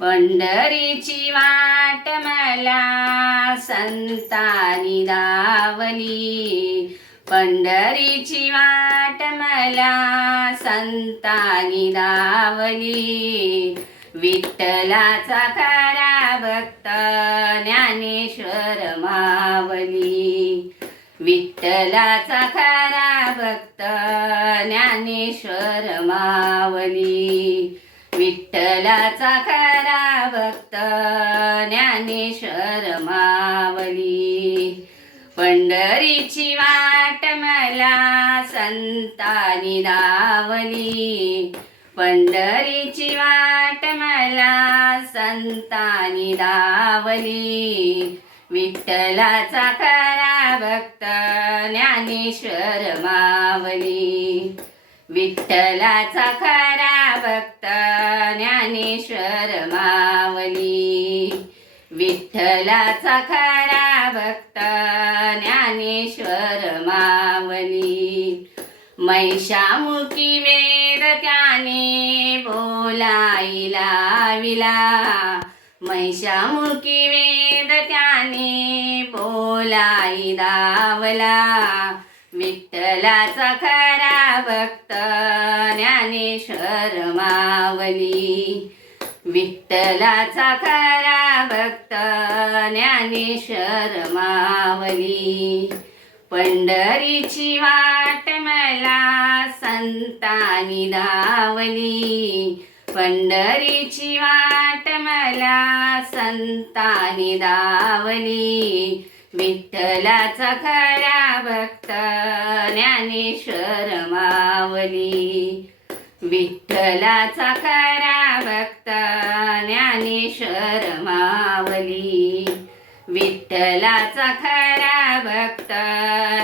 पंढरीची वाट मला संतांनी दावली, पंढरीची वाट मला संतांनी दावली. विठ्ठलाचा खरा भक्त ज्ञानेश्वर मावली, विठ्ठलाचा खरा भक्त ज्ञानेश्वर मावली, विठ्ठलाचा खरा भक्त ज्ञानेश्वर मावली. पंढरीची वाट मला संतांनी दावली, पंढरीची वाट मला संतांनी दावली. विठ्ठलाचा खरा भक्त ज्ञानेश्वर मावली, विठ्ठलाचा खरा भक्त ज्ञानेश्वर मावली, विठ्ठलाचा खरा भक्त ज्ञानेश्वर मावली. महिषामुखी वेद त्याने बोलाई लाविला, महिषामुखी वेद त्याने बोलाई दावला. विठ्ठलाचा खरा भक्त ज्ञानेश्वर मावली, विठ्ठलाचा खरा भक्त ज्ञानेश्वर मावली. पंढरीची वाट मला संतांनी दावली, पंढरीची वाट मला संतांनी दावली. विठ्ठलाचा खरा भक्त ज्ञानेश्वर मावली, विठ्ठलाचा खरा भक्त ज्ञानेश्वर मावली, विठ्ठलाचा खरा भक्त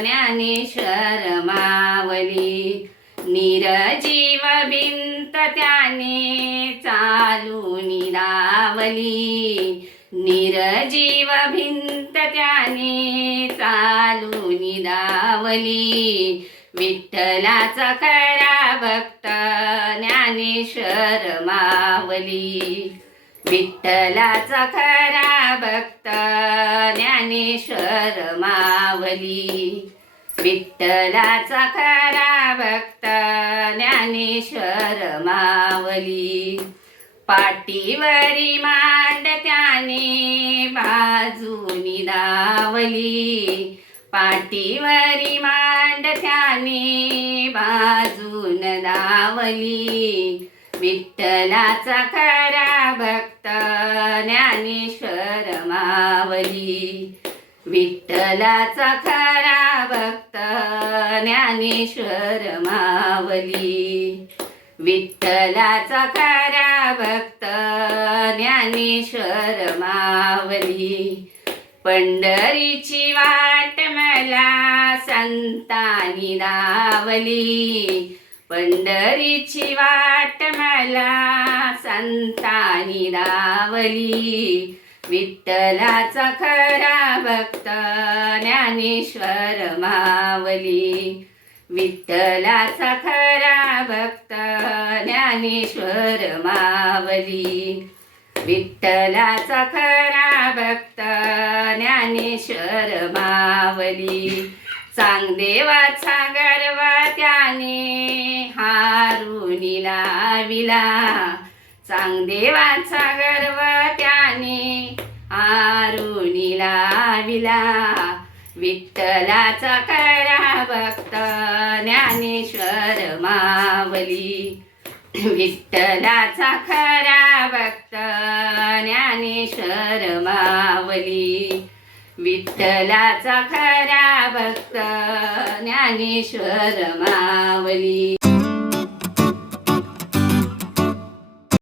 ज्ञानेश्वर मावली. निरजीव भिंत त्याने चालून दावली, निरजीव भिंत त्याने चालून दावली. विठ्ठलाचा खरा भक्त ज्ञानेश्वर मावली, विठ्ठलाचा खरा भक्त ज्ञानेश्वर मावली, विठ्ठलाचा खरा भक्त ज्ञानेश्वर मावली. पाठीवरी मांड त्याने बाजूनी दावली, पाठीवरी मांड त्याने बाजून दावली. विठ्ठलाचा खरा भक्त ज्ञानेश्वर मावली, विठ्ठलाचा खरा भक्त ज्ञानेश्वर मावली, विठ्ठलाचा खरा भक्त ज्ञानेश्वर मावली. पंढरीची वाट मला संतांनी दावली, पंढरीची वाट मला संतांनी दावली. विठ्ठलाचा खरा भक्त ज्ञानेश्वर मावली, विठ्ठलाचा खरा भक्त ज्ञानेश्वर मावली, विठ्ठलाचा खरा भक्त ज्ञानेश्वर मावली. चांगदेवाचा गरवा त्याने हारून लाविला, चांगदेवाचा गरवा त्याने हारून लाविला. विठ्ठलाचा खरा भक्त ज्ञानेश्वर मावली, विठ्ठलाचा खरा भक्त ज्ञानेश्वर मावली, विठ्ठलाचा खरा भक्त ज्ञानेश्वर मावली.